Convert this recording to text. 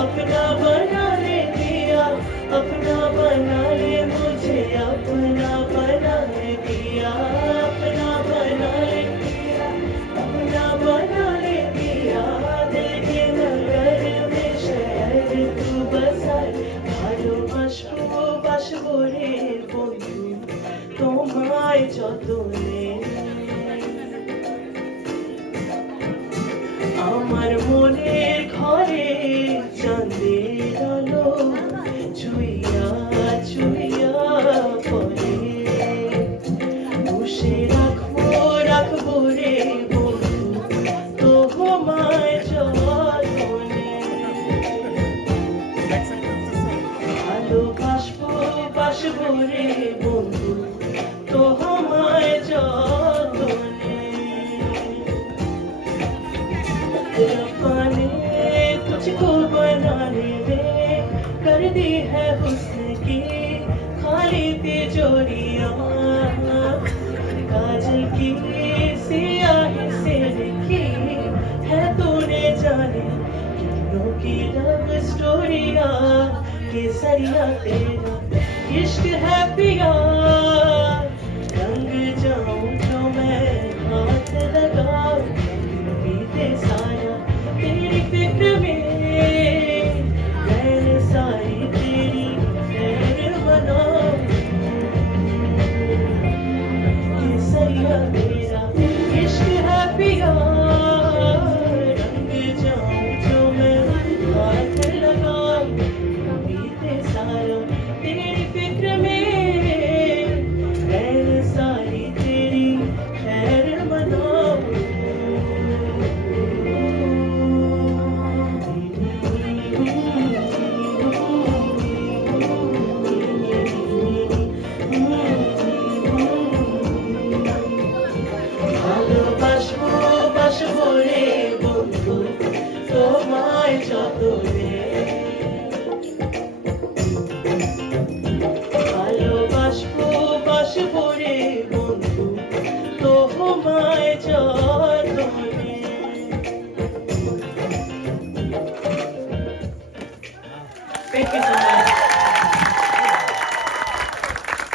अपना बनाने दिया, अपना बनाने मुझे अपना बनाने दिया, अपना बनाने दिया, अपना बनाने दिया। दिल के नगर में शहर तू बसाए, ভালোবাসবো বাসবো রে বন্ধু তোমায় যতনে। আমার মনের ঘরে চাঁদের আলো ছুঁইয়া ছুঁইয়া পড়ে, বসে রাখবো রাখবো রে বন্ধু তোমায় যতনে। ভালোবাসবো বাসবো রে বন্ধু তোমায় যতনে। अपने तुझको बनाने में कर दी है हुस्न की खाली तिजोरियां, काजल की सियाही से लिखी है तूने जाने कितनों की लव स्टोरियां। केसरिया तेरा इश्क है पिया, रंग जाऊं जो मैं हाथ लगाऊं बीते सारा तेरी फिक्र में, मैंने सारी तेरी खैर बनाऊं। केसरिया तेरा इश्क है पिया, रंग जाऊं जो मैं हाथ लगाऊं बीते सारा तेरी फिक्र में, मैंने सारी तेरी खैर बनाऊं। ভালোবাসবো বাসবো রে বন্ধু তোমায় যতনে। ভালোবাসবো বাসবো রে বন্ধু তোমায় যতনে।